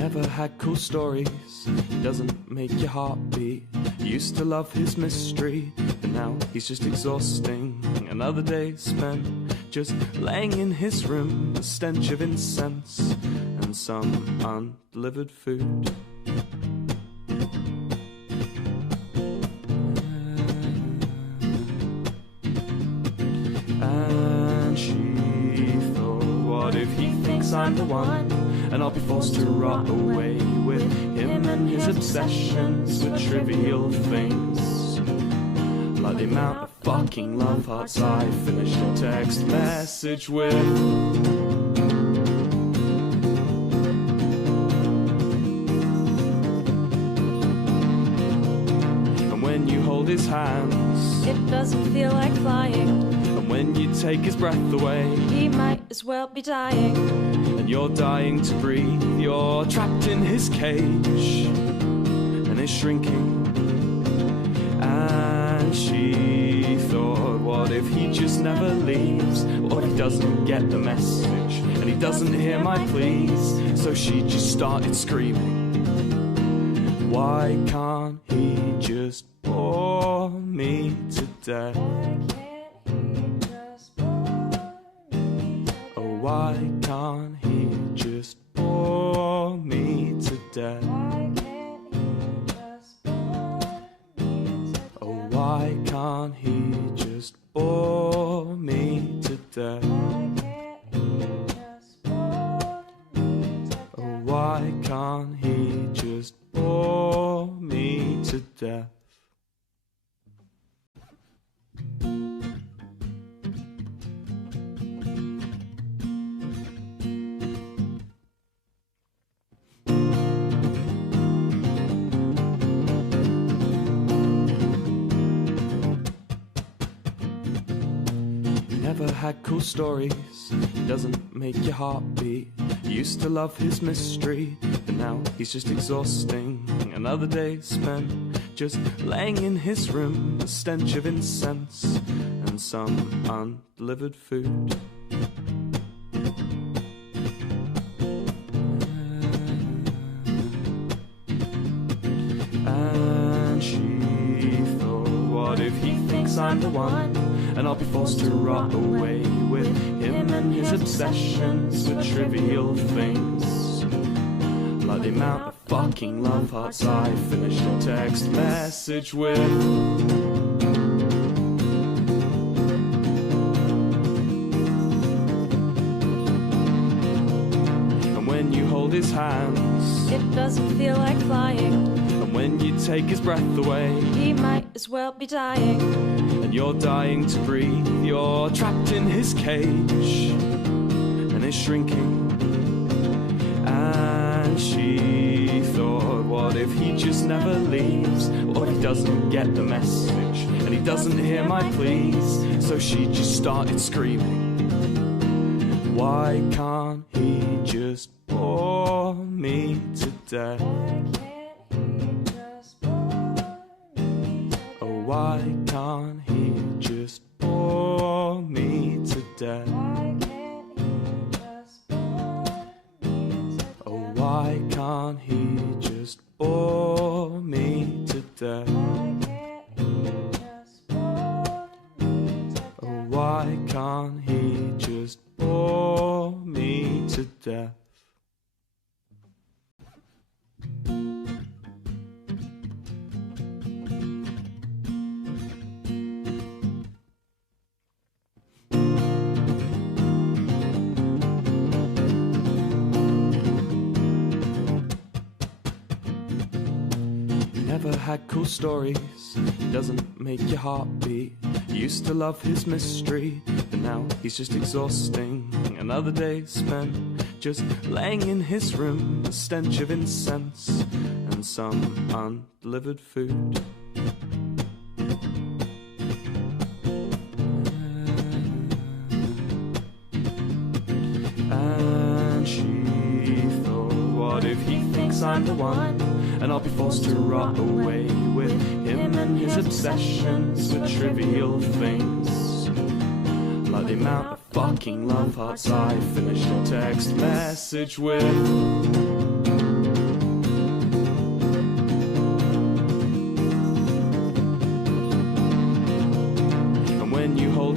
Never had cool stories, doesn't make your heart beat. Used to love his mystery, but now he's just exhausting. Another day spent just laying in his room, the stench of incense and some undelivered food. And she thought, what if he thinks I'm the one? And I'll be forced to rot away with him and his obsessions with trivial things, like the amount of fucking love hearts I finished a text message with. And when you hold his hands, it doesn't feel like flying. And when you take his breath away, he might as well be dying. And you're dying to breathe, you're trapped in his cage, and it's shrinking. And she thought, what if he just never leaves? What if he doesn't get the message, and he doesn't hear my pleas? So she just started screaming, why can't he just bore me to death? Oh, why can't he just bore me to death? Oh, why can't he just bore me to death? Oh, why can't he just bore me to death? Never had cool stories, doesn't make your heart beat. Used to love his mystery, but now he's just exhausting. Another day spent just laying in his room, the stench of incense and some undelivered food. And she thought, what if he thinks I'm the one? And I'll be forced to rot away with him and his obsessions with trivial things, like the amount of fucking love hearts I finished a text message with. And when you hold his hands, it doesn't feel like flying. And when you take his breath away, he might as well be dying. And you're dying to breathe, you're trapped in his cage, and it's shrinking. And she thought, what if he just never leaves? What if he doesn't get the message, and he doesn't hear my pleas? So she just started screaming, why can't he just bore me to death? Oh, why can't he just bore me to death? Oh, why can't he just bore me to death? Oh, why can't he just bore me to death? Never had cool stories, doesn't make your heart beat. Used to love his mystery, but now he's just exhausting. Another day spent just laying in his room, the stench of incense and some undelivered food. And she thought, what if he thinks I'm the one? And I'll be forced to rot away with him and his obsessions with trivial things, like the amount of fucking love hearts I finished a text message with.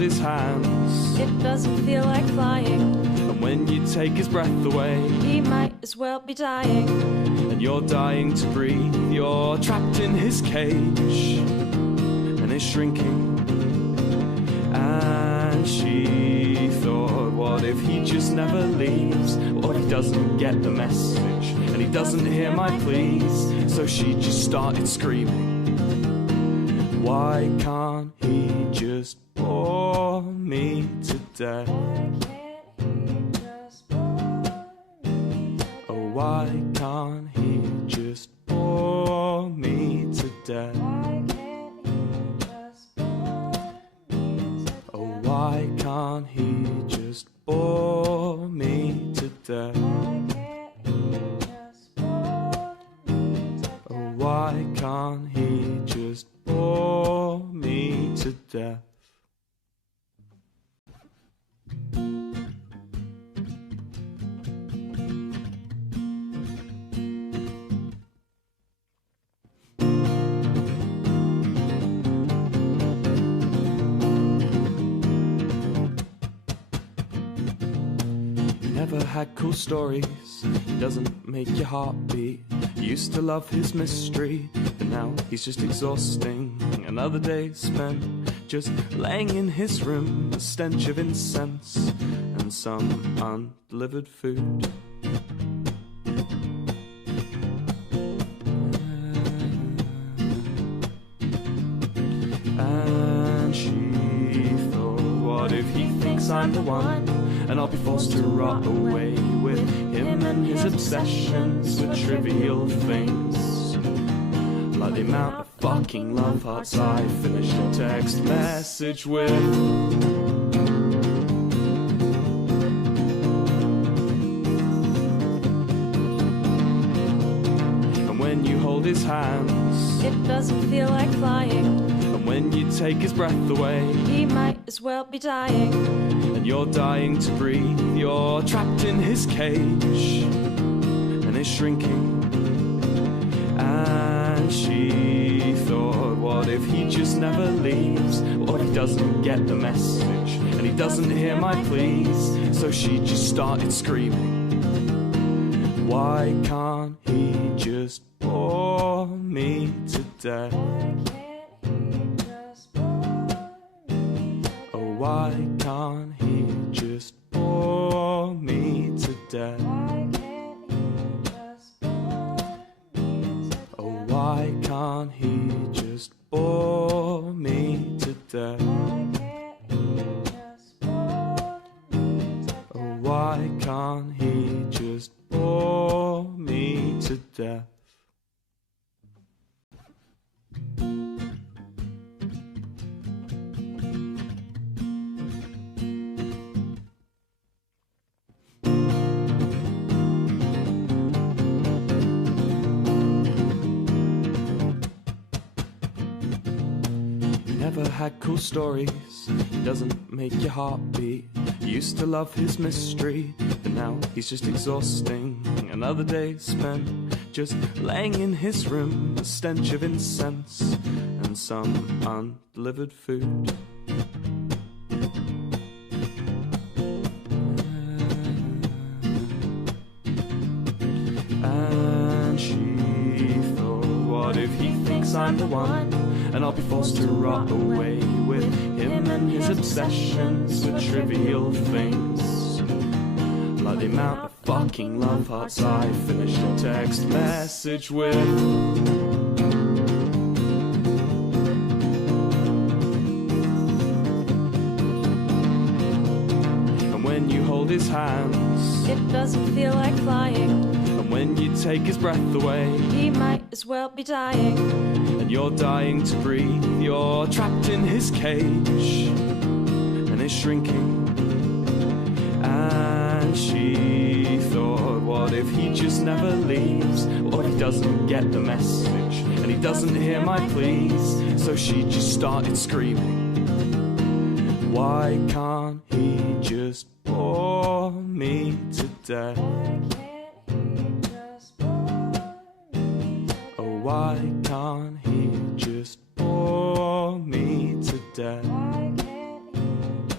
his hands, it doesn't feel like flying. and when you take his breath away, He might as well be dying. and you're dying to breathe, you're trapped in his cage, and it's shrinking. And she thought, what if he just never leaves? What if he doesn't get the message, and he doesn't hear my pleas? So she just started screaming, why can't he just bore me to death? Oh, why can't he just bore me to death? Oh, why can't he just bore me to death? Oh, why can't he just bore me to death? Never had cool stories, he doesn't make your heart beat. Used to love his mystery, but now he's just exhausting. Another day spent just laying in his room, the stench of incense and some undelivered food. And she thought, what if he thinks I'm the one? And I'll be forced to rot away with him and his obsessions with trivial things, like the amount of fucking love hearts I finished a text message with. And when you hold his hands, It doesn't feel like flying. and when you take his breath away, He might as well be dying. and you're dying to breathe, you're trapped in his cage, and it's shrinking. And she thought, what if he just never leaves? What if he doesn't get the message, and he doesn't hear my pleas? So she just started screaming, why can't he just bore me to death? Oh, why can't he just bore me to death? Oh, why can't he just bore me to death? Oh, why can't he just bore me to death? Never had cool stories, doesn't make your heart beat. Used to love his mystery, but now he's just exhausting. Another day spent just laying in his room, the stench of incense and some undelivered food. And she thought, what if he thinks I'm the one? And I'll be forced to rot away with him and his obsessions with trivial things, like the amount of fucking love hearts I finished a text message with. And when you hold his hands, It doesn't feel like flying. and when you take his breath away, He might as well be dying. and you're dying to breathe, you're trapped in his cage, and it's shrinking. And she thought, what if he just never leaves? What if he doesn't get the message, and he doesn't hear my pleas? So she just started screaming, why can't he just bore me to death? Oh, why can't he just bore me to death?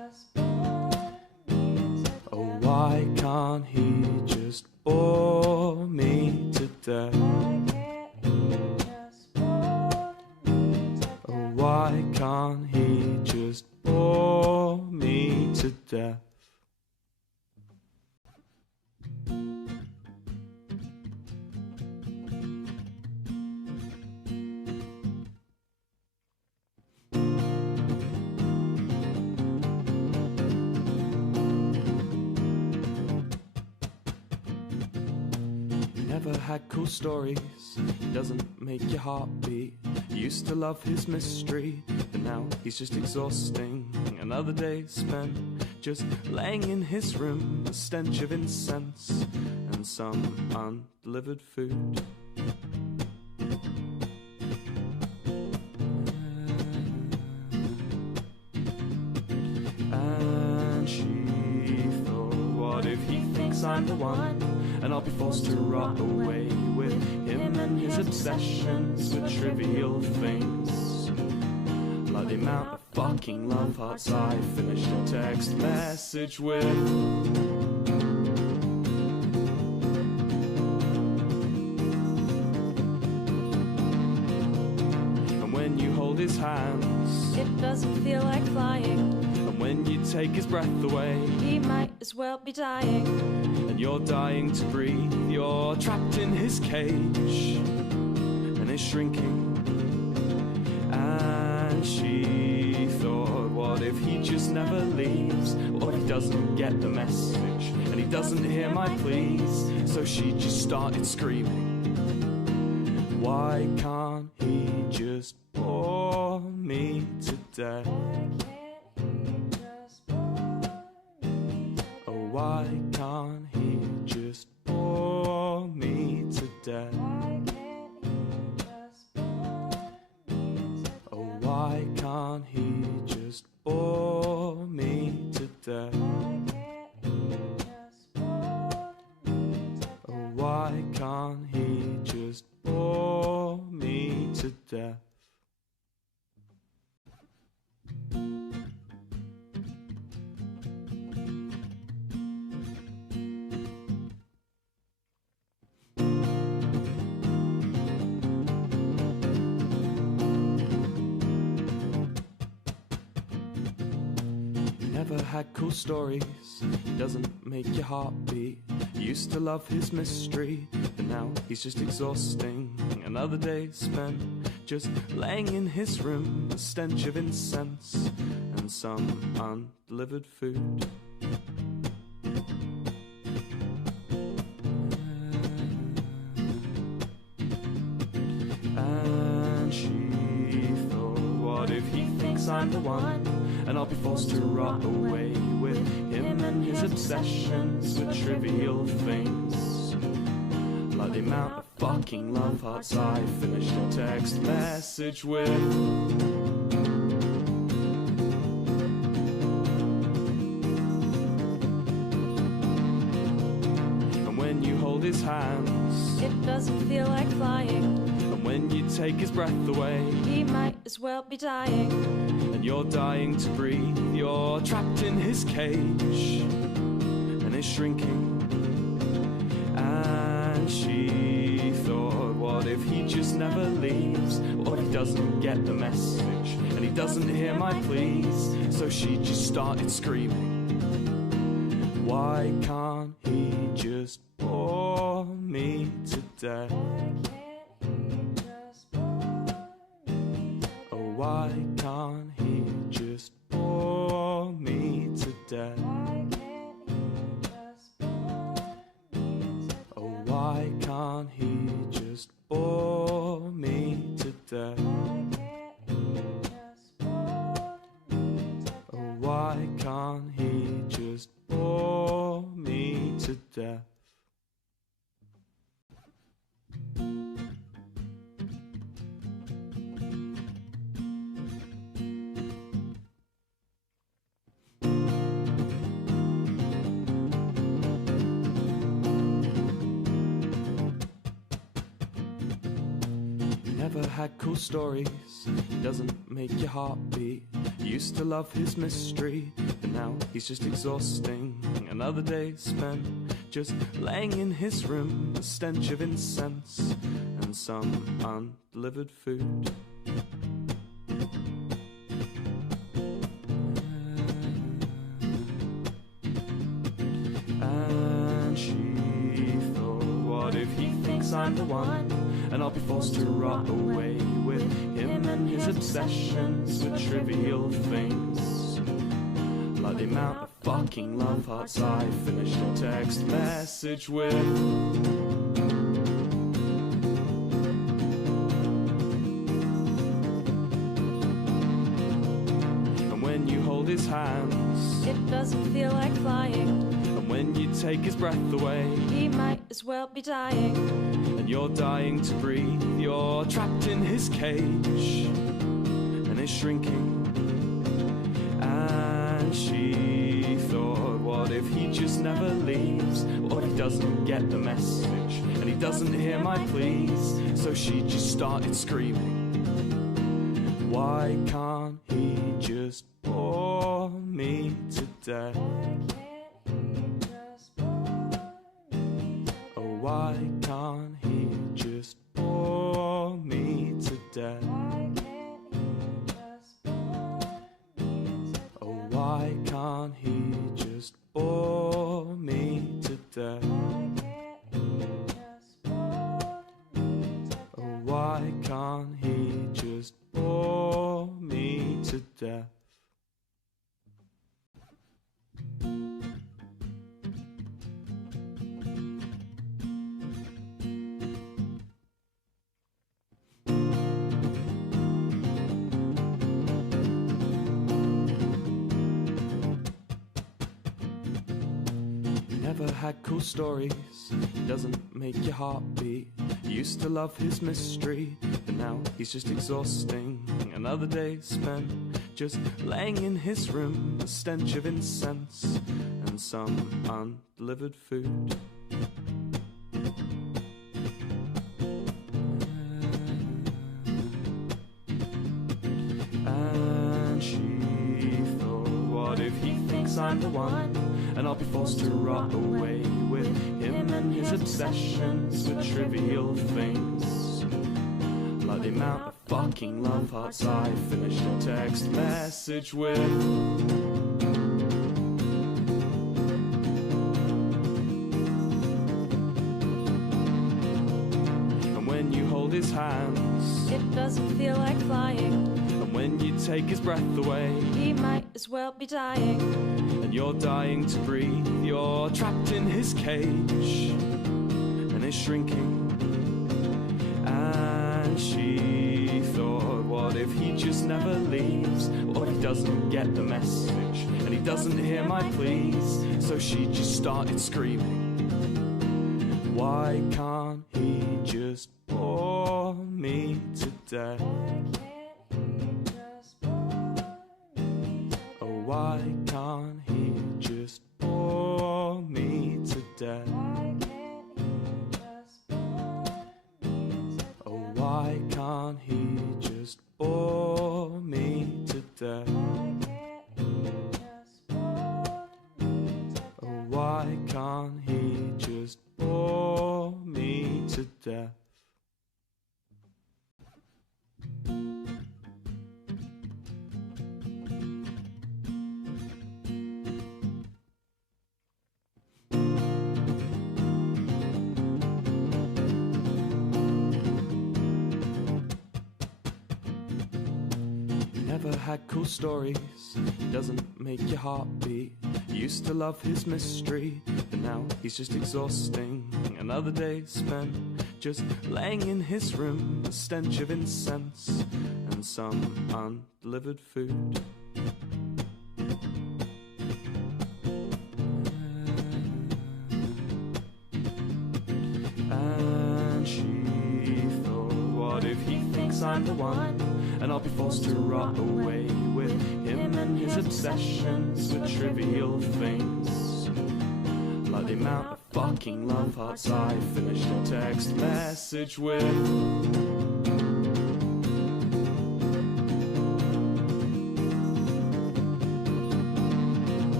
can't he just bore me to death? Oh, why can't he just bore me to death? Never had cool stories, he doesn't make your heart beat. Used to love his mystery, but now he's just exhausting. Another day spent just laying in his room, the stench of incense and some undelivered food. And she thought, what if he thinks I'm the one? And I'll be forced to rot away with him and his obsessions with trivial things, like the amount of fucking love hearts I finished a text message with. And when you hold his hands, It doesn't feel like flying. and when you take his breath away, He might as well be dying. and you're dying to breathe, you're trapped in his cage and is shrinking. And she thought, what if he just never leaves? What if he doesn't get the message and he doesn't hear my pleas? So she just started screaming, why can't he just bore me to death? Oh, why can't he just bore me to death? Oh, why can't he just bore me to death? Oh, why can't he just bore me to death? Never had cool stories, doesn't make your heart beat. Used to love his mystery, but now he's just exhausting. Another day spent just laying in his room, the stench of incense and some undelivered food. And she thought, what if he thinks I'm the one? And I'll be forced to rot away with him and his obsessions with trivial things, like the amount of fucking love hearts I finished a text message with. And when you hold his hands, It doesn't feel like flying. and when you take his breath away, He might as well be dying. and you're dying to breathe, you're trapped in his cage and is shrinking. And she thought, what if he just never leaves? What if he doesn't get the message and he doesn't hear my pleas? So she just started screaming, why can't he just bore me to death? Oh, why can't he just bore me to death? Oh, why can't he just bore me to death? Oh, why can't he just bore me to death? Never had cool stories, doesn't make your heart beat. Used to love his mystery, but now he's just exhausting. Another day spent just laying in his room, the stench of incense and some undelivered food. And she thought, what if he thinks I'm the one, and I'll be forced to rot away with him and his obsessions with trivial things, like the amount of fucking love hearts I finished a text message with. And when you hold his hands, It doesn't feel like flying. and when you take his breath away, He might as well be dying. and you're dying to breathe, you're trapped in his cage and is shrinking. And she thought, what if he just never leaves? What if he doesn't get the message and he doesn't hear my pleas? So she just started screaming, why can't he just bore me to death? Oh, why can't he just bore me to death? Oh, why can't he just bore me to death? Oh, why can't he just bore me to death? Never had cool stories, doesn't make your heart beat. Used to love his mystery, but now he's just exhausting. Another day spent just laying in his room, the stench of incense and some undelivered food. And she thought, what if he thinks I'm the one, and I'll be forced to rot away with him and his obsessions with trivial things, like the amount of fucking love hearts I finished a text message with. And when you hold his hands, It doesn't feel like flying. and when you take his breath away, He might as well be dying. and you're dying to breathe, you're trapped in his cage and is shrinking. And she thought, what if he just never leaves? What if he doesn't get the message and he doesn't hear my pleas? So she just started screaming, why can't he just bore me to death? Oh, why can't he just bore me to death? Oh, why can't he just bore me to death? Oh, why can't he just bore me to death? Never had cool stories, doesn't make your heart beat. Used to love his mystery, but now he's just exhausting. Another day spent just laying in his room, the stench of incense and some undelivered food. And she thought, what if he thinks I'm the one, and I'll be forced to rot away with him and his obsessions with trivial things, like the amount of fucking love hearts I finished a text message with.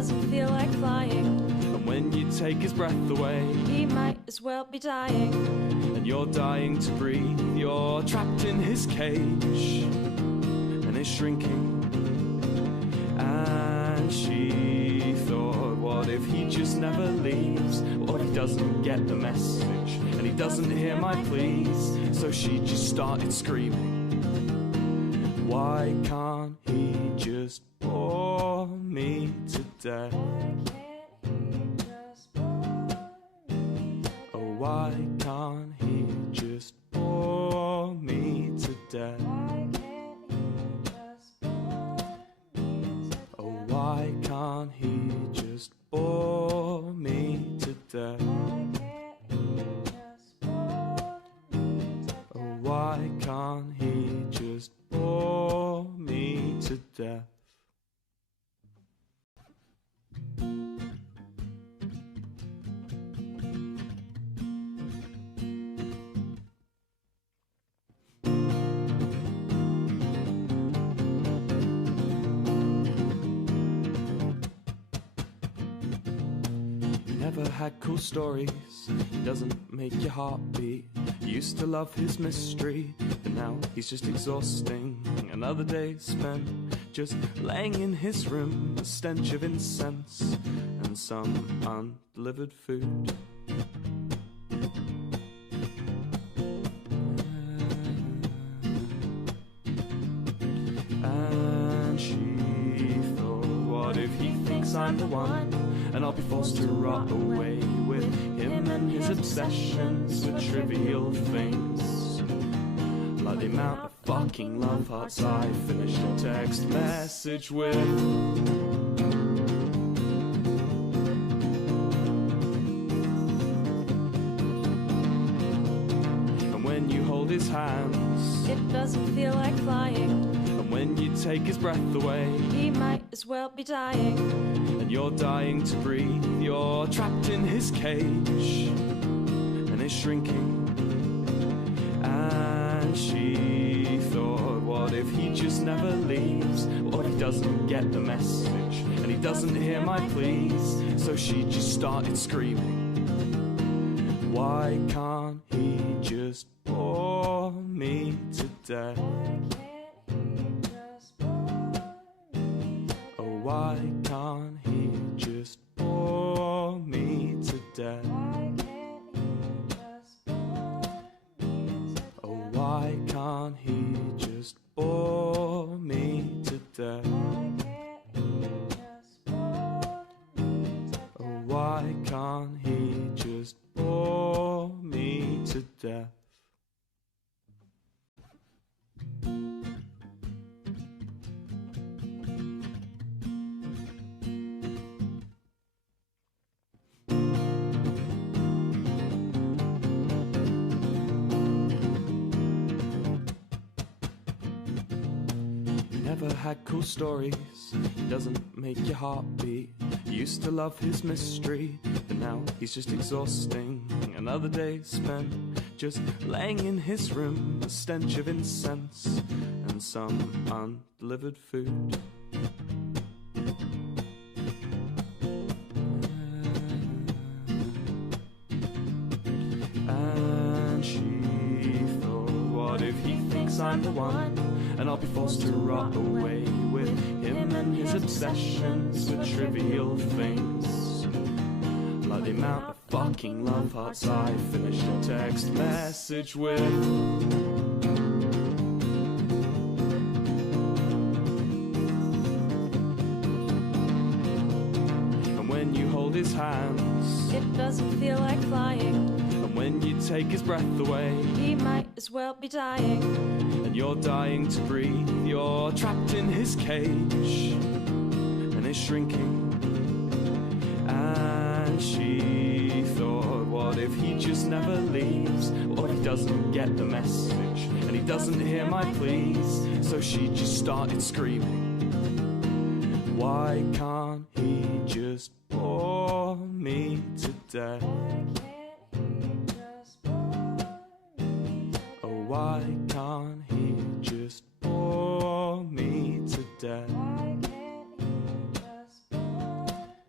doesn't feel like flying. And when you take his breath away, He might as well be dying. and you're dying to breathe. You're trapped in his cage, and it's shrinking. And she thought, what if he just never leaves? What if he doesn't get the message, and he doesn't hear my pleas? So she just started screaming, why can't he just bore me to death? Oh, why can't he just bore me to death? Oh, why can't he just bore me to death? Oh, why can't he just bore me to death? Never had cool stories, doesn't make your heart beat. Used to love his mystery, but now he's just exhausting. Another day spent just laying in his room, the stench of incense and some undelivered food. And she thought, what if he thinks I'm the one? And I'll be forced to rot away with him and his obsessions with trivial things, like the amount of fucking love hearts I finished a text message with. And when you hold his hands, It doesn't feel like flying. and when you take his breath away, He might as well be dying. and you're dying to breathe. You're trapped in his cage, and it's shrinking. And she thought, what if he just never leaves? What if he doesn't get the message, and he doesn't hear my pleas? So she just started screaming, why can't he just bore me to death? Oh, why can't he just bore me to death? Oh, why can't he just bore me to death? Oh, why can't he just bore me to death? Never had cool stories, doesn't make your heart beat. Used to love his mystery, but now he's just exhausting. Another day spent just laying in his room, the stench of incense and some undelivered food. And she thought, what if he thinks I'm the one? And I'll be forced to rot away with him and his obsessions with trivial things, like the amount of fucking love hearts I finished a text message with. And when you hold his hands, It doesn't feel like flying. and when you take his breath away, He might as well be dying. and you're dying to breathe. You're trapped in his cage, and it's shrinking. And she thought, what if he just never leaves? What if he doesn't get the message, and he doesn't hear my pleas? So she just started screaming, why can't he just bore me to death? Oh, why can't he just bore me to death?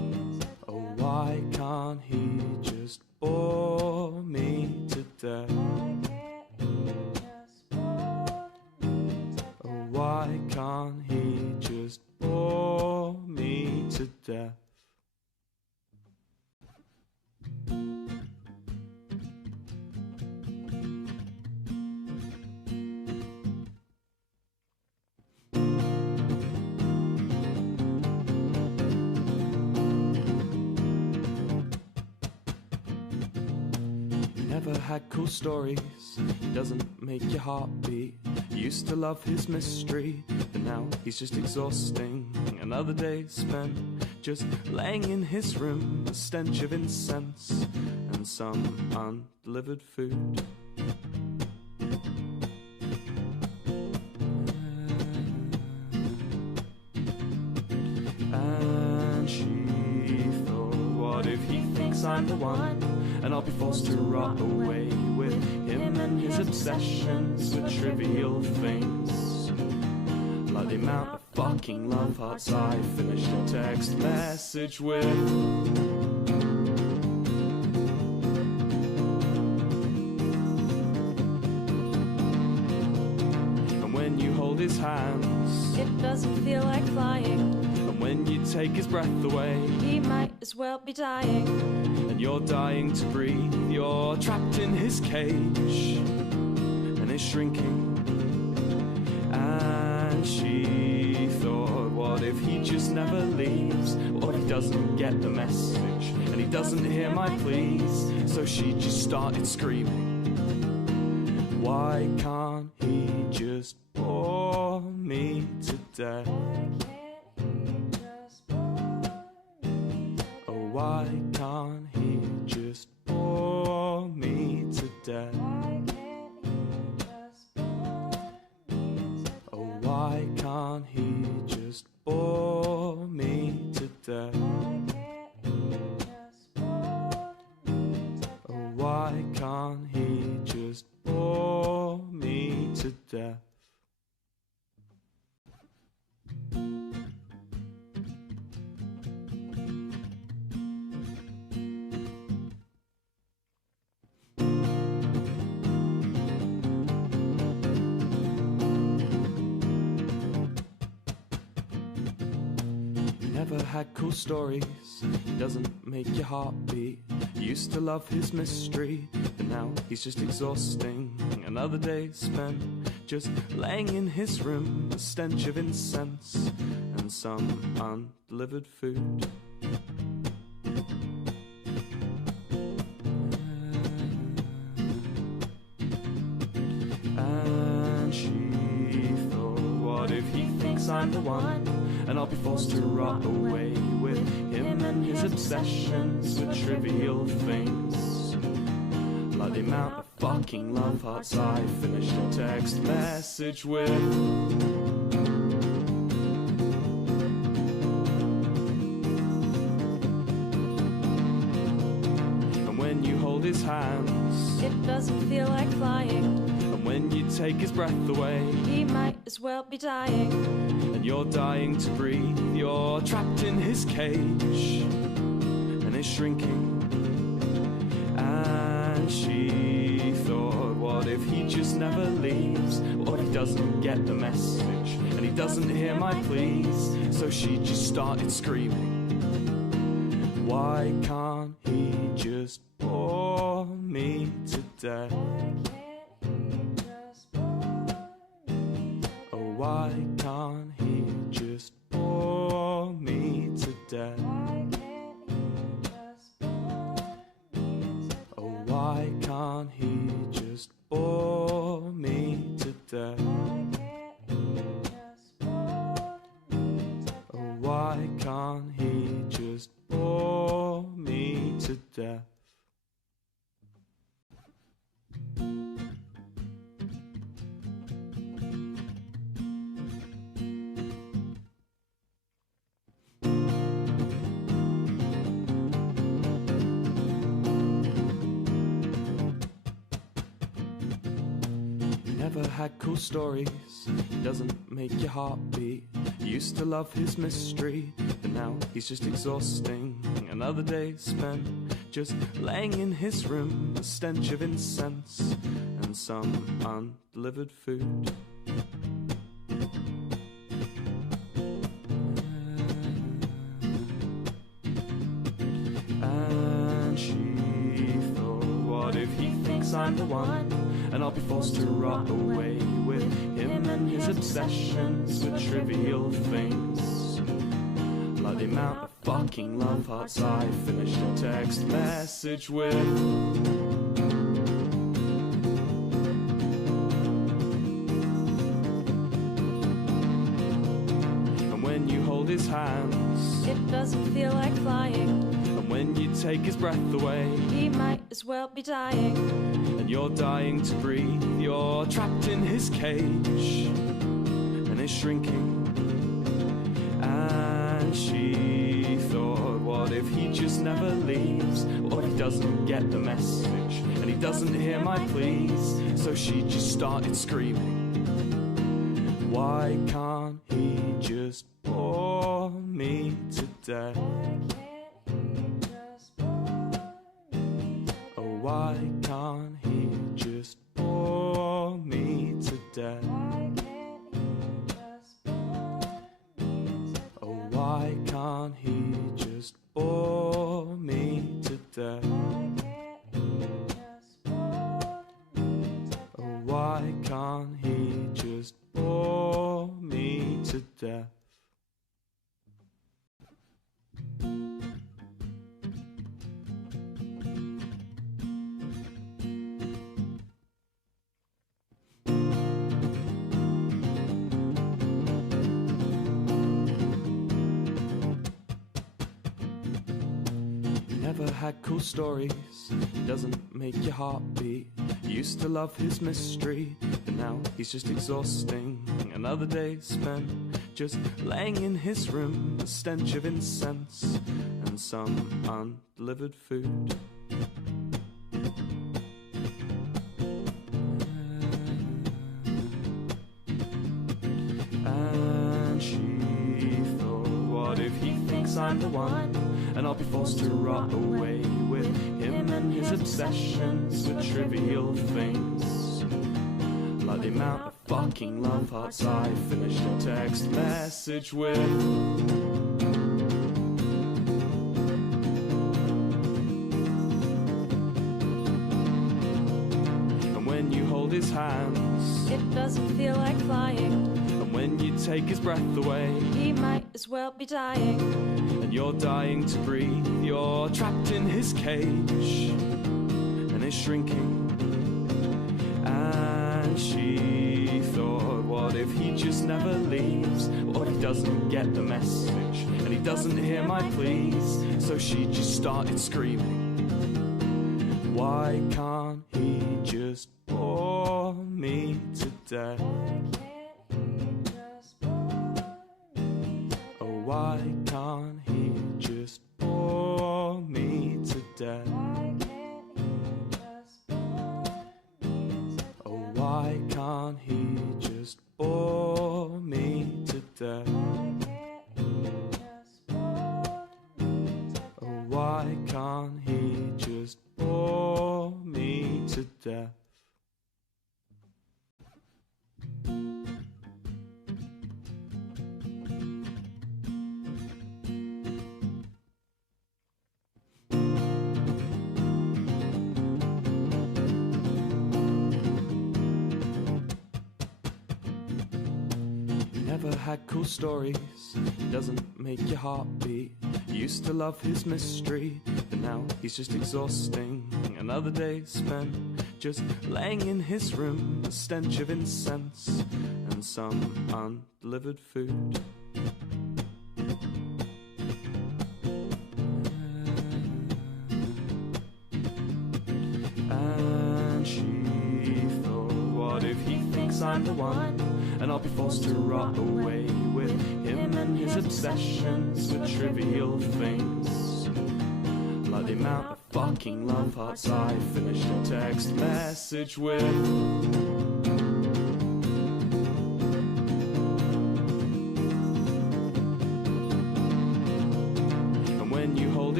can't he just bore me to death? Oh, why can't he just bore me to death? Never had cool stories, he doesn't make your heart beat. Used to love his mystery, but now he's just exhausting. Another day spent just laying in his room, the stench of incense and some undelivered food. And she thought, what if he thinks I'm the one? And I'll be forced to rot away with him and his obsessions with trivial things, like the amount of fucking love hearts I finished a text message with. And when you hold his hands, It doesn't feel like flying. and when you take his breath away, He might as well be dying. and you're dying to breathe, you're trapped in his cage and is shrinking. And she thought, what if he just never leaves? What if he doesn't get the message and he doesn't hear my pleas? So she just started screaming, why can't he just bore me to death? Oh, why can't he just bore me to death? Oh, why can't he just bore me to death? Oh, why can't he just bore me to death? Never had cool stories, he doesn't make your heart beat. Used to love his mystery, but now he's just exhausting. Another day spent just laying in his room, the stench of incense and some undelivered food. And she thought, what if he thinks I'm the one? And I'll be forced to rot away with him and his obsessions with trivial things, like the amount of fucking love hearts I finished a text message with. And when you hold his hands, It doesn't feel like flying. and when you take his breath away, He might as well be dying. and you're dying to breathe, you're trapped in his cage and is shrinking. And she thought, what if he just never leaves? What if he doesn't get the message and he doesn't hear my pleas? So she just started screaming, why can't he just bore me to death? Oh, why can't he just bore me to death? Oh, why can't he just bore me to death? Oh, why can't he just bore me to death? Never had cool stories, he doesn't make your heart beat. Used to love his mystery, but now he's just exhausting. Another day spent just laying in his room, the stench of incense and some undelivered food. And she thought, what if he thinks I'm the one, and I'll be forced to rot away with him and his obsessions with trivial things, like the amount of fucking love hearts I finished a text message with. And when you hold his hands, It doesn't feel like flying. and when you take his breath away, He might as well be dying. and you're dying to breathe, you're trapped in his cage, and it's shrinking. And she thought, what if he just never leaves? What if he doesn't get the message, and he doesn't hear my pleas? So she just started screaming, why can't he just bore me to death? Oh, why can't he just bore me to death? Oh, why can't he just bore me to death? Oh, why can't he just bore me to death? Never had cool stories, he doesn't make your heart beat. Used to love his mystery, but now he's just exhausting. Another day spent just laying in his room, the stench of incense and some undelivered food. And she thought, what if he thinks I'm the one, and I'll be forced to rot away with him and his obsessions with trivial things, like the amount of fucking love hearts I finished a text message with. And when you hold his hands, It doesn't feel like flying. and when you take his breath away, He might as well be dying. and you're dying to breathe, you're trapped in his cage, and it's shrinking. And she thought, what if he just never leaves? What if he doesn't get the message, and he doesn't hear my pleas? So she just started screaming, why can't he just bore me to death? Oh, why can't he just bore me to death? Oh, why can't he just bore me to death? Oh, why can't he just bore me to death? Never had cool stories, he doesn't make your heart beat. Used to love his mystery, but now he's just exhausting. Another day spent just laying in his room, the stench of incense and some undelivered food. And she thought, what if he thinks I'm the one, and I'll be forced to rot away with him and his obsessions with trivial things, like the amount of fucking love hearts I finished a text message with. And when you hold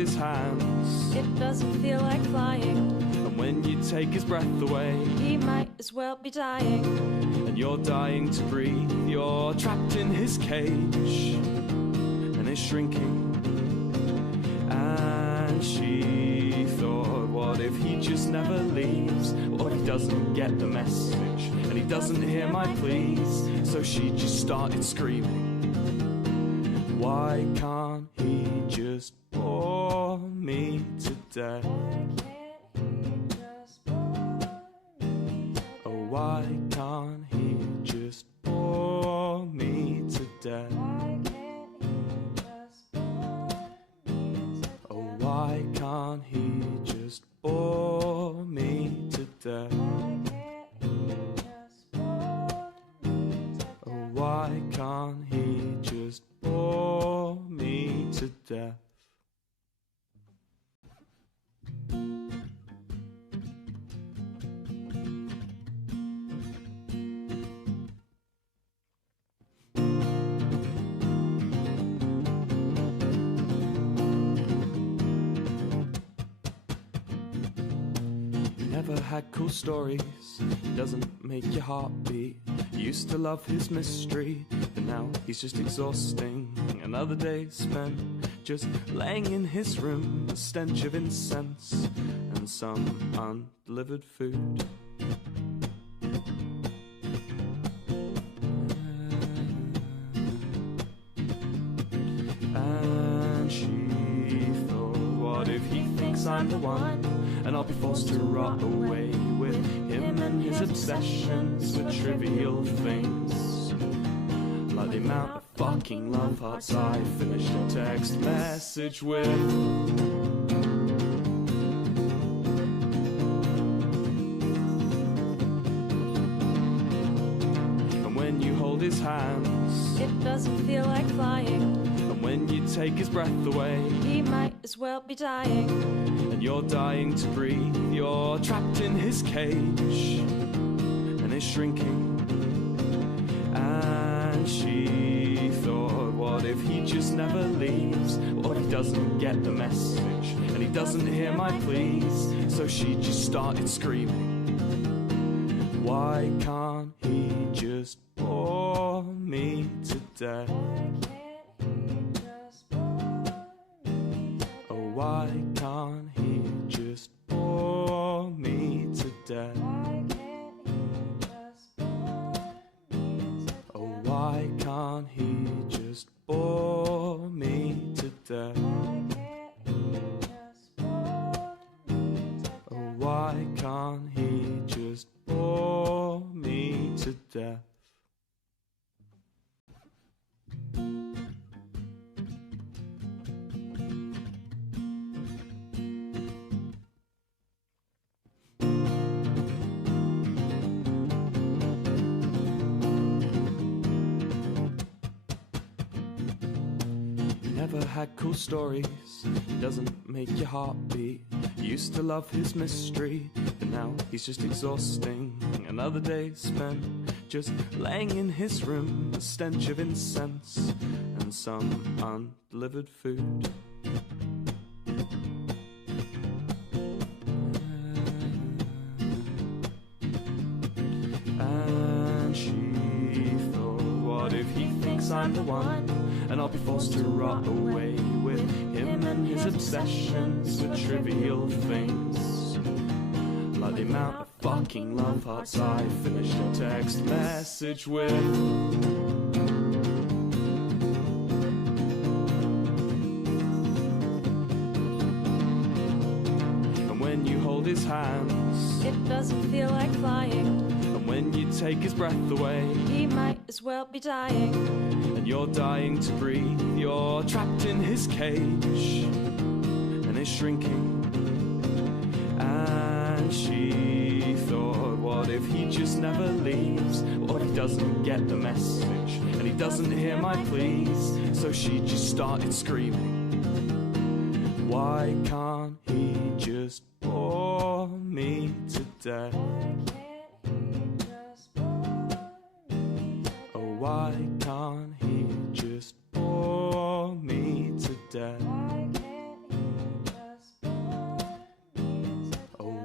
his hands, it doesn't feel like flying. and when you take his breath away, He might as well be dying. and you're dying to breathe, you're trapped in his cage, and it's shrinking. And she thought, what if he just never leaves? What if he doesn't get the message, and he doesn't hear my pleas? So she just started screaming, why can't he just bore me to death? Oh, why can't he just bore me to death? Oh, why can't he just bore me to death? Oh, why can't he just bore me to death? Never had cool stories, doesn't make your heart beat. Used to love his mystery, but now he's just exhausting. Another day spent just laying in his room, the stench of incense and some undelivered food. And she thought, what if he thinks I'm the one? And I'll be forced to rot away with him and his obsessions with trivial things, like the amount of fucking love hearts I finished a text message with. And when you hold his hands, It doesn't feel like flying. and when you take his breath away, He might as well be dying. and you're dying to breathe, you're trapped in his cage, and it's shrinking. And she thought, what if he just never leaves? What if he doesn't get the message, and he doesn't hear my pleas? So she just started screaming, why can't he just bore me to death? Oh, why can't he just bore me to death? Oh, why can't he just bore me to death? Oh, why can't he just bore me to death? Never had cool stories, doesn't make your heart beat. Used to love his mystery, but now he's just exhausting. Another day spent just laying in his room, the stench of incense and some undelivered food. And she thought, what if he thinks I'm the one? And I'll be forced to rot away with him and his obsessions with trivial things, like the amount of fucking love hearts I finished a text message with. And when you hold his hands, It doesn't feel like flying. and when you take his breath away, He might as well be dying. and you're dying to breathe, you're trapped in his cage, and it's shrinking. And she thought, what if he just never leaves? What if he doesn't get the message, and he doesn't hear my pleas? So she just started screaming, why can't he just bore me to death? Oh, why can't he just bore me to death?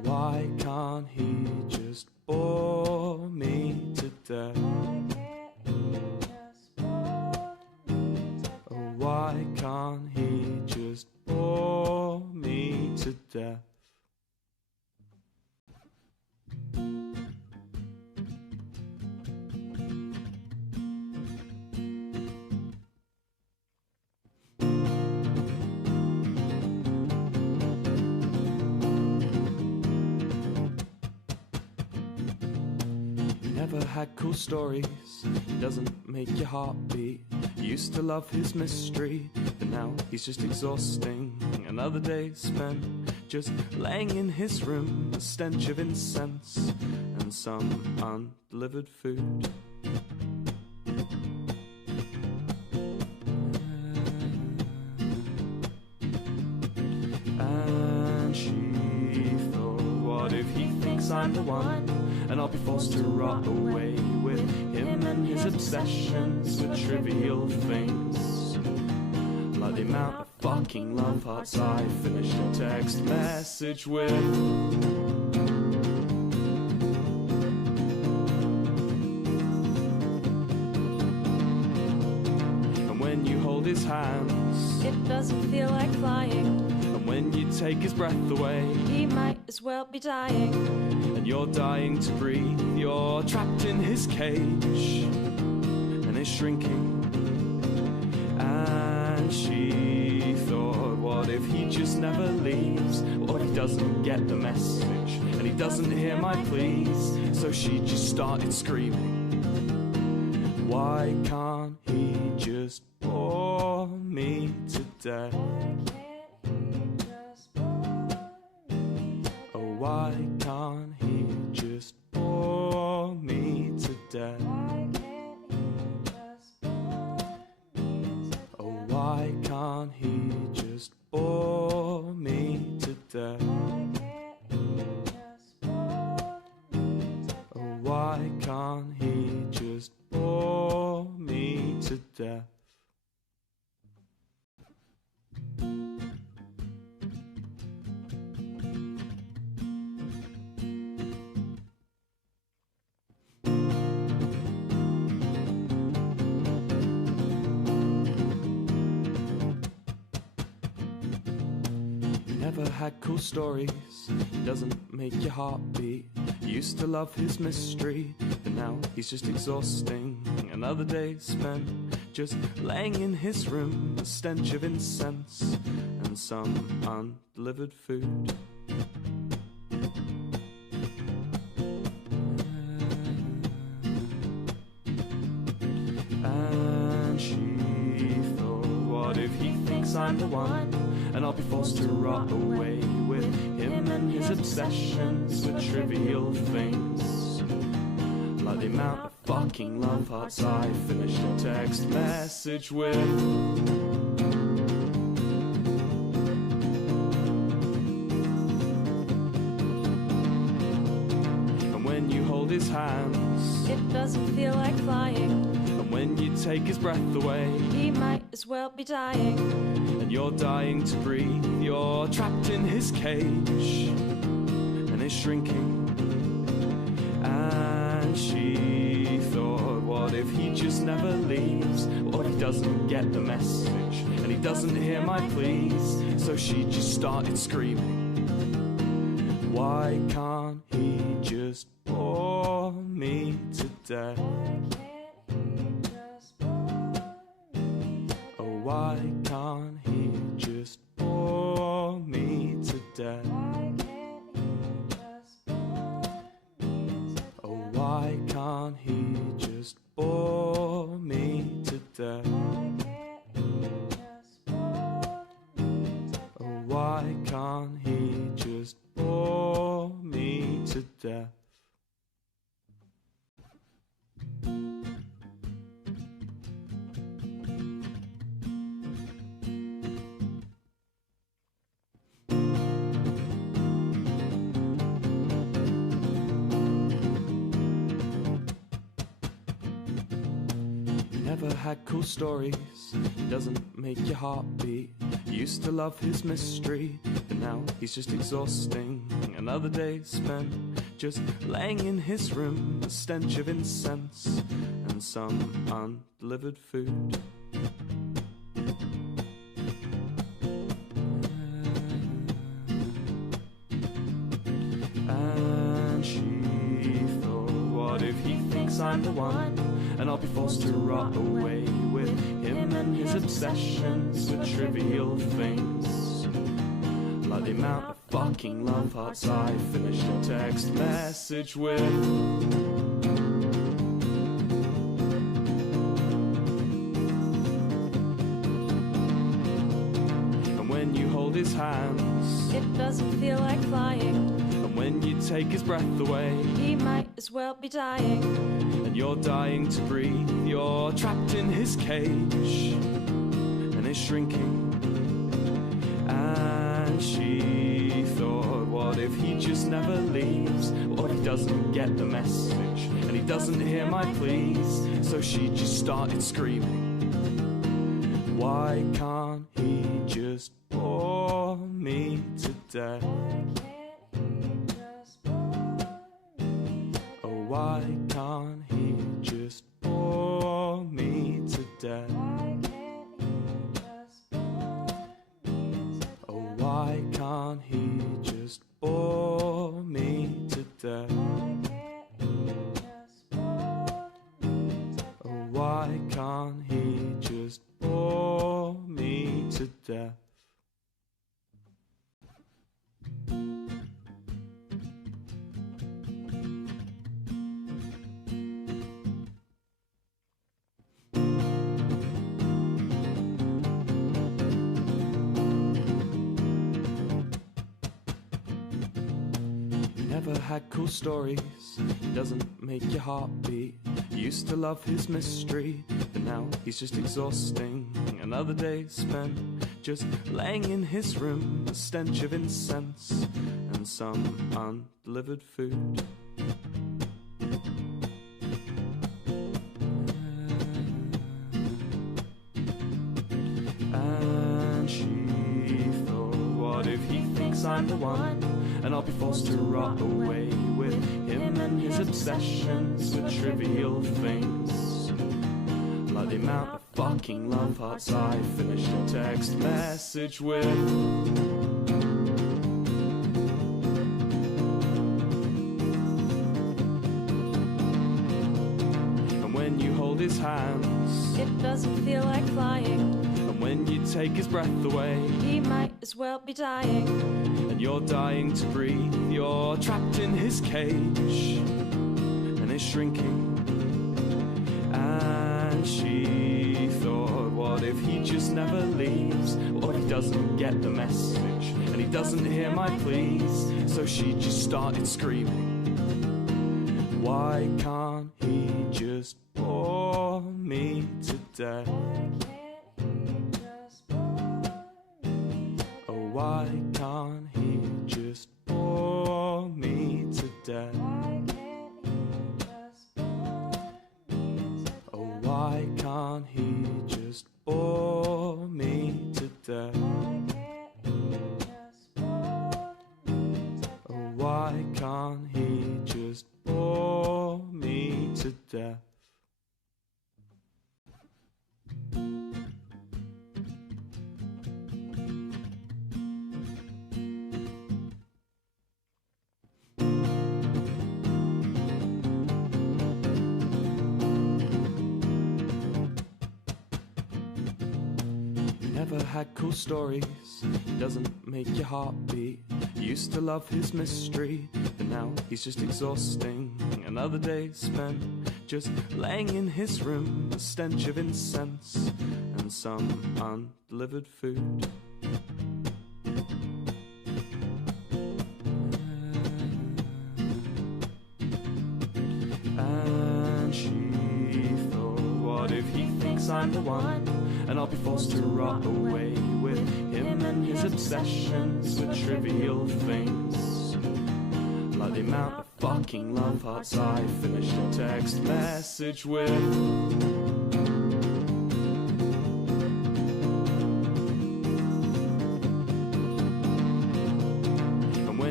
why can't he just bore me to death? Oh, why can't he just bore me to death? Never had cool stories, he doesn't make your heart beat. Used to love his mystery, but now he's just exhausting. Another day spent just laying in his room, the stench of incense and some undelivered food. And she thought, what if he thinks I'm the one? And I'll be forced to rot away with him and his obsessions with trivial things, like the amount of fucking love hearts I finished a text message with. And when you hold his hands, It doesn't feel like flying. and when you take his breath away, He might as well be dying. and you're dying to breathe, you're trapped in his cage and it's shrinking. And she thought, what if he just never leaves? What if he doesn't get the message and he doesn't hear my pleas? So she just started screaming, why can't he just bore me to death? Oh, why can't he just bore me to death? Oh, why can't he just bore me to death? Oh, why can't he just bore me to death? Never had cool stories, he doesn't make your heart beat. Used to love his mystery, but now he's just exhausting. Another day spent just laying in his room, the stench of incense and some undelivered food. And she thought, what if he thinks I'm the one? And I'll be forced to rot away with him and his obsessions with trivial things, like the amount of fucking love hearts I finished a text message with. And when you hold his hands, It doesn't feel like flying. and when you take his breath away, He might as well be dying. and you're dying to breathe, you're trapped in his cage and it's shrinking. And she thought, what if he just never leaves? What if he doesn't get the message and he doesn't hear my pleas? So she just started screaming, why can't he just bore me to death? Oh, why can't he just bore me to death? Oh, why can't he just bore me to death? Oh, why can't he just bore me to death? Never had cool stories, he doesn't make your heart beat. Used to love his mystery, but and now he's just exhausting. Another day spent just laying in his room, the stench of incense and some undelivered food. And she thought, what if he thinks I'm the one, and I'll be forced to rot away with him and his obsessions with trivial things, like the amount of fucking love hearts I finished a text message with. And when you hold his hands, It doesn't feel like flying. and when you take his breath away, He might as well be dying. and you're dying to breathe, you're trapped in his cage and is shrinking. And she thought, what if he just never leaves? What if he doesn't get the message and he doesn't hear my pleas? So she just started screaming, why can't he just bore me to death? Oh, why can't he just bore me to death? Oh, why can't he just bore me to death? Oh, why can't he just bore me to death? Never had cool stories, he doesn't make your heart beat. Used to love his mystery, but now he's just exhausting. Another day spent just laying in his room, the stench of incense and some undelivered food. And she thought, what if he thinks I'm the one, and I'll be forced to rot away with him and his obsessions with trivial things, like the amount of fucking love hearts I finished a text message with. And when you hold his hands, It doesn't feel like flying. and when you take his breath away, He might as well be dying. and you're dying to breathe, you're trapped in his cage and is shrinking. And she thought, what if he just never leaves? What if he doesn't get the message and he doesn't hear my pleas? So she just started screaming, why can't he just bore me to death? Oh, why can't he just bore me to death? Oh, why can't he just bore me to death? Oh, why can't he just bore me to death? Never had cool stories, doesn't make your heart beat. Used to love his mystery, but now he's just exhausting. Another day spent just laying in his room, the stench of incense and some undelivered food. And she thought, what if he thinks I'm the one, and I'll be forced to rot away with him and his obsessions with trivial things, like the amount of fucking love hearts I finished a text message with.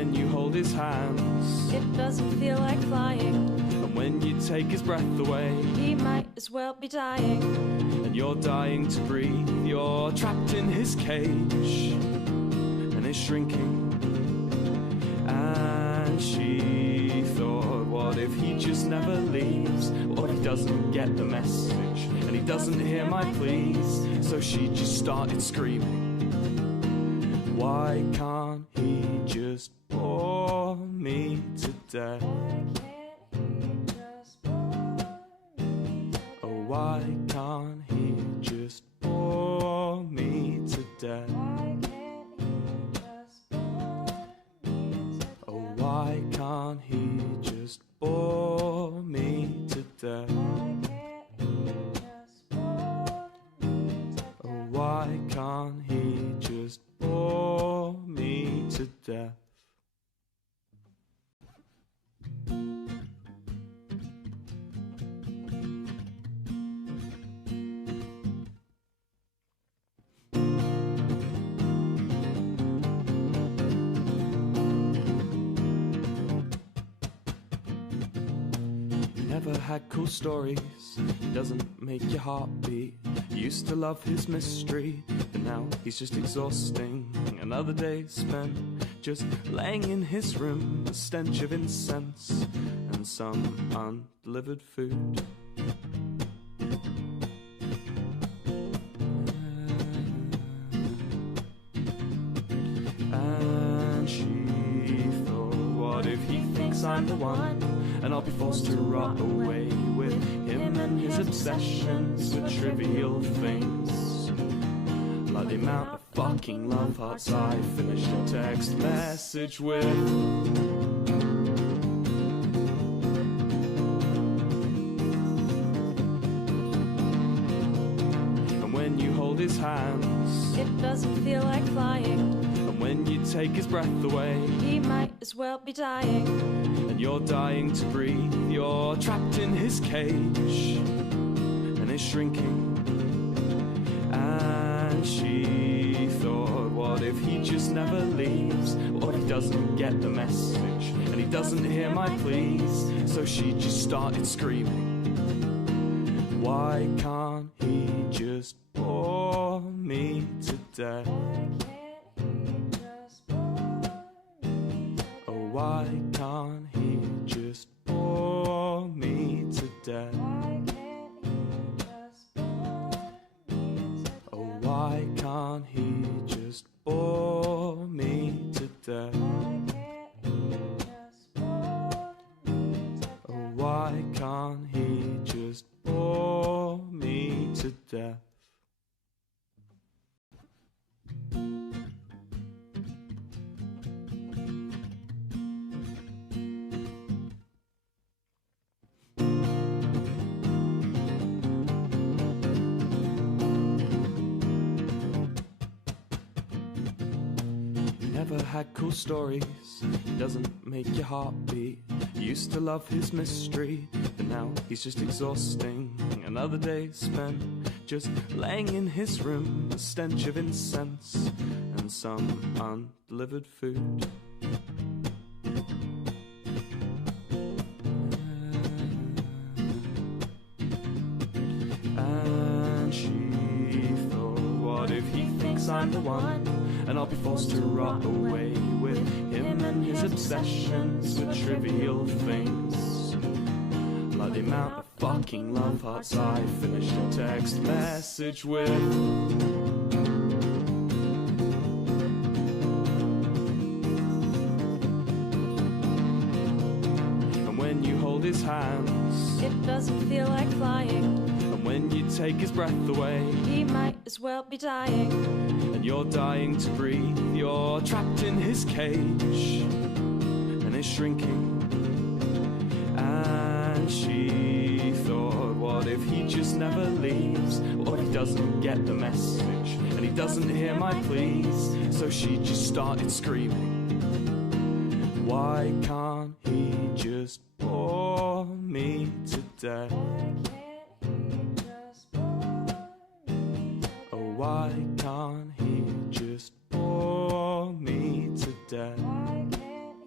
when you hold his hands, it doesn't feel like flying. and when you take his breath away, He might as well be dying. and you're dying to breathe. You're trapped in his cage, and it's shrinking. And she thought, what if he just never leaves? What if he doesn't get the message, and he doesn't hear my pleas? So she just started screaming, why can't he just bore me to death? Oh, why can't he just bore me to death? Oh, why can't he just bore me to death? Oh, why can't he just bore me to death? Never had cool stories, he doesn't make your heart beat. Used to love his mystery, but now he's just exhausting. Another day spent just laying in his room, the stench of incense and some undelivered food. And she thought, what if he thinks I'm the one? And I'll be forced to rot away with him and his obsessions with trivial things, like the amount of fucking love hearts I finished a text message with. And when you hold his hands, It doesn't feel like flying. and when you take his breath away, He might as well be dying. and you're dying to breathe. You're trapped in his cage, and it's shrinking. And she thought, what if he just never leaves? What if he doesn't get the message, and he doesn't hear my pleas? So she just started screaming, why can't he just bore me to death? Oh, why can't he just bore me to death? Oh, why can't he just bore me to death? Oh, why can't he just bore me to death? Never had cool stories, doesn't make your heart beat. Used to love his mystery, but now he's just exhausting. Another day spent just laying in his room, the stench of incense and some undelivered food. And she thought, what if he thinks I'm the one? And I'll be forced to rot away with him and his obsessions with trivial things, like the amount of fucking love hearts I finished a text message with. And when you hold his hands, It doesn't feel like flying. and when you take his breath away, He might as well be dying. and you're dying to breathe. You're trapped in his cage, and it's shrinking. And she thought, what if he just never leaves? What if he doesn't get the message, and he doesn't hear my pleas? So she just started screaming, why can't he just bore me to death? Oh, why can't he just bore me to death?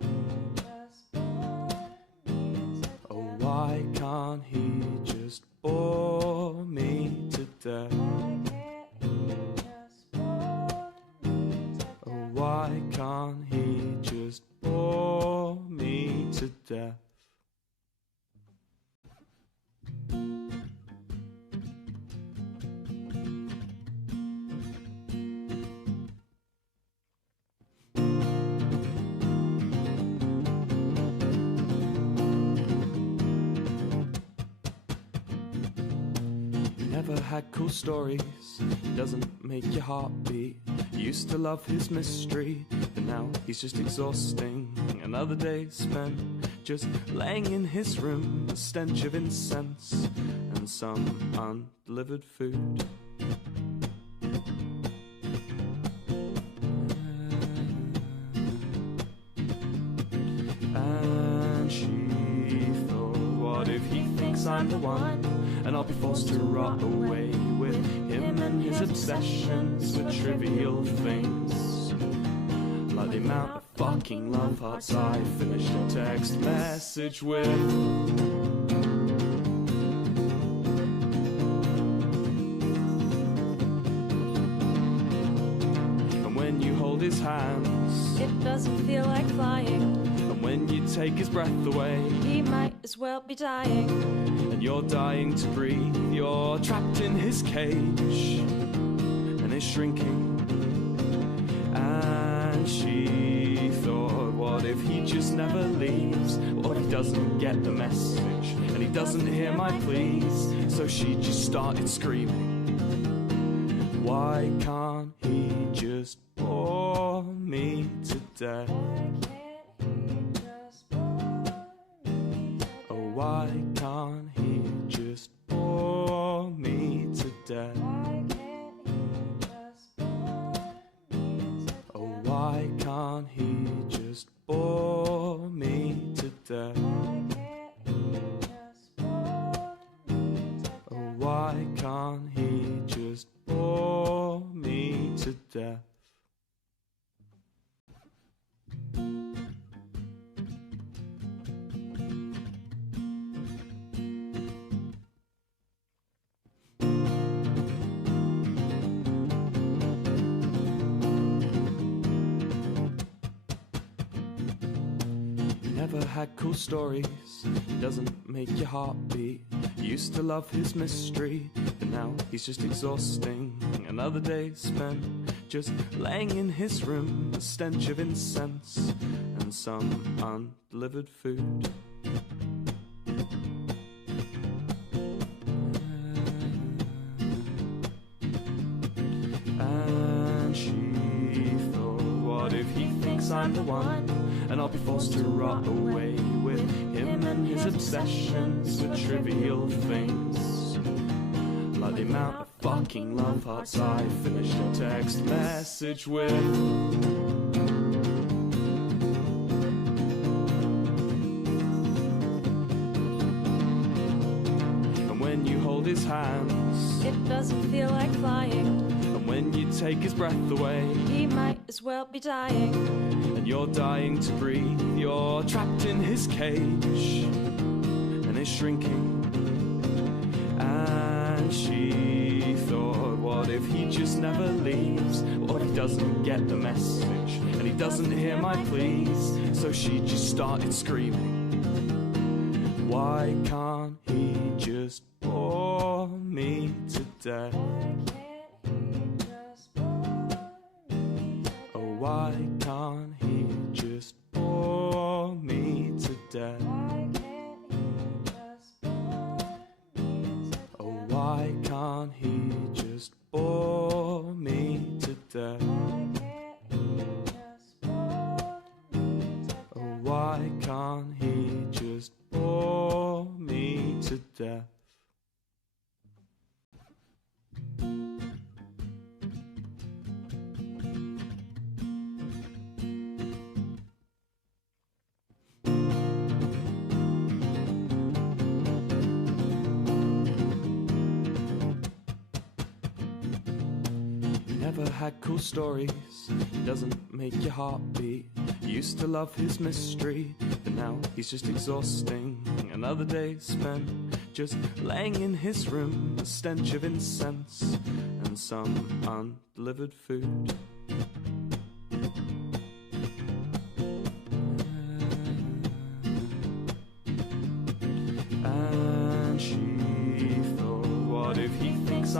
just bore me to death. Never had cool stories, doesn't make your heart beat. Used to love his mystery, but now he's just exhausting. Another day spent just laying in his room, the stench of incense and some undelivered food. And she thought, what if he thinks I'm the one? And I'll be forced to rot away with him and his obsessions with trivial things, like the amount of fucking love hearts I finished a text message with. And when you hold his hands, It doesn't feel like flying. and when you take his breath away, He might as well be dying. and you're dying to breathe, you're trapped in his cage and is shrinking. And she thought, what if he just never leaves? What if he doesn't get the message and he doesn't hear my pleas? So she just started screaming, why can't he just bore me to death? Oh, why can't he just bore me to death? Oh, why can't he just bore me to death? Oh, why can't he just bore me to death? Never had cool stories, doesn't make your heart beat. Used to love his mystery, but now he's just exhausting. Another day spent just laying in his room, the stench of incense and some undelivered food. And she thought, what if he thinks I'm the one? And I'll be forced to rot away with him and his obsessions with trivial things, like the amount of fucking love hearts I finished a text message with. And when you hold his hands, It doesn't feel like flying. and when you take his breath away, He might as well be dying. and you're dying to breathe, you're trapped in his cage and is shrinking. And she thought, what if he just never leaves? What if he doesn't get the message and he doesn't hear my pleas? So she just started screaming, why can't he just bore me to death? Oh, why can't he just bore me to death? Oh, why can't he just bore me to death? Oh, why can't he just bore me to death? Never had cool stories, doesn't make your heart beat. Used to love his mystery, but now he's just exhausting. Another day spent just laying in his room, the stench of incense and some undelivered food.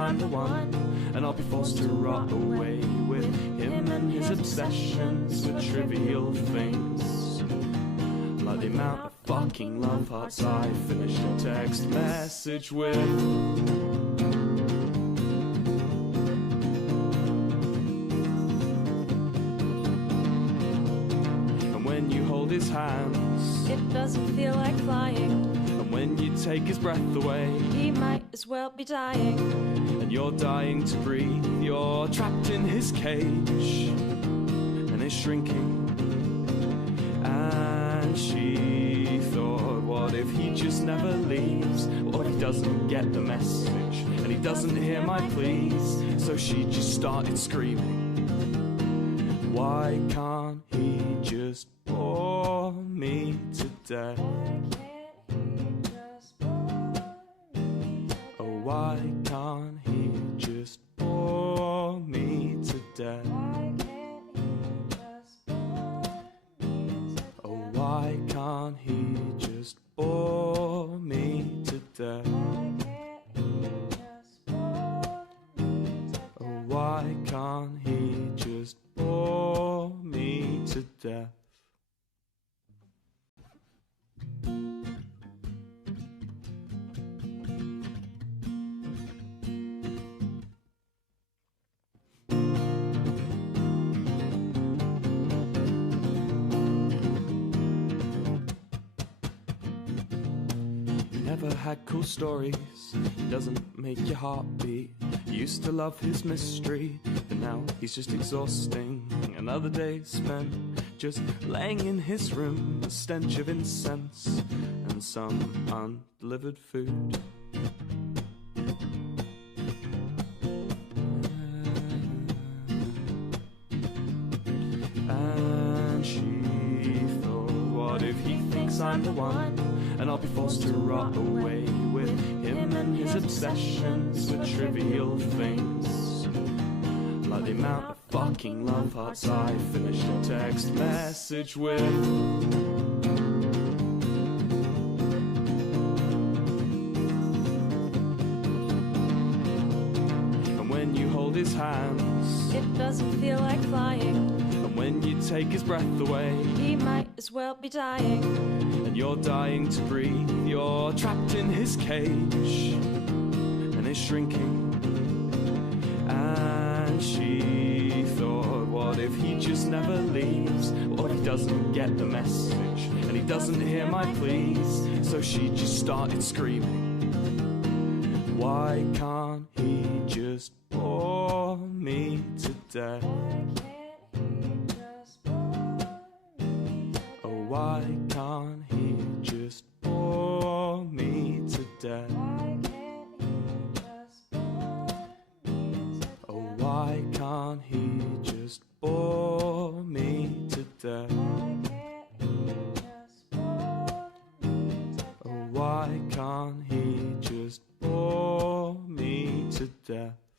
I'm the one, and I'll be forced to rot away with him and his obsessions with trivial things, like the amount of fucking love hearts I finished a text message with. When you hold his hands, It doesn't feel like flying. and when you take his breath away, He might as well be dying. and you're dying to breathe, you're trapped in his cage, and it's shrinking. And she thought, what if he just never leaves? What if he doesn't get the message, and he doesn't hear my pleas? So she just started screaming, why can't he just bore me to death? Oh, why can't he just bore me to death? Oh, why can't he just bore me to death? Oh, why can't he just bore me to death? Never had cool stories, doesn't make your heart beat. Used to love his mystery, but now he's just exhausting. Another day spent just laying in his room, the stench of incense and some undelivered food. And she thought, what if he thinks I'm the one, and I'll be forced to rot away with him and his obsessions with trivial things, like the amount of fucking love hearts I finished a text message with. And when you hold his hands, It doesn't feel like flying. and when you take his breath away, He might as well be dying. and you're dying to breathe, you're trapped in his cage, and it's shrinking. And she thought, what if he just never leaves? What if he doesn't get the message, and he doesn't hear my pleas? So she just started screaming, why can't he just bore me to death? Oh, why can't he just bore me to death? Oh, why can't he just bore me to death? Oh, why can't he just bore me to death?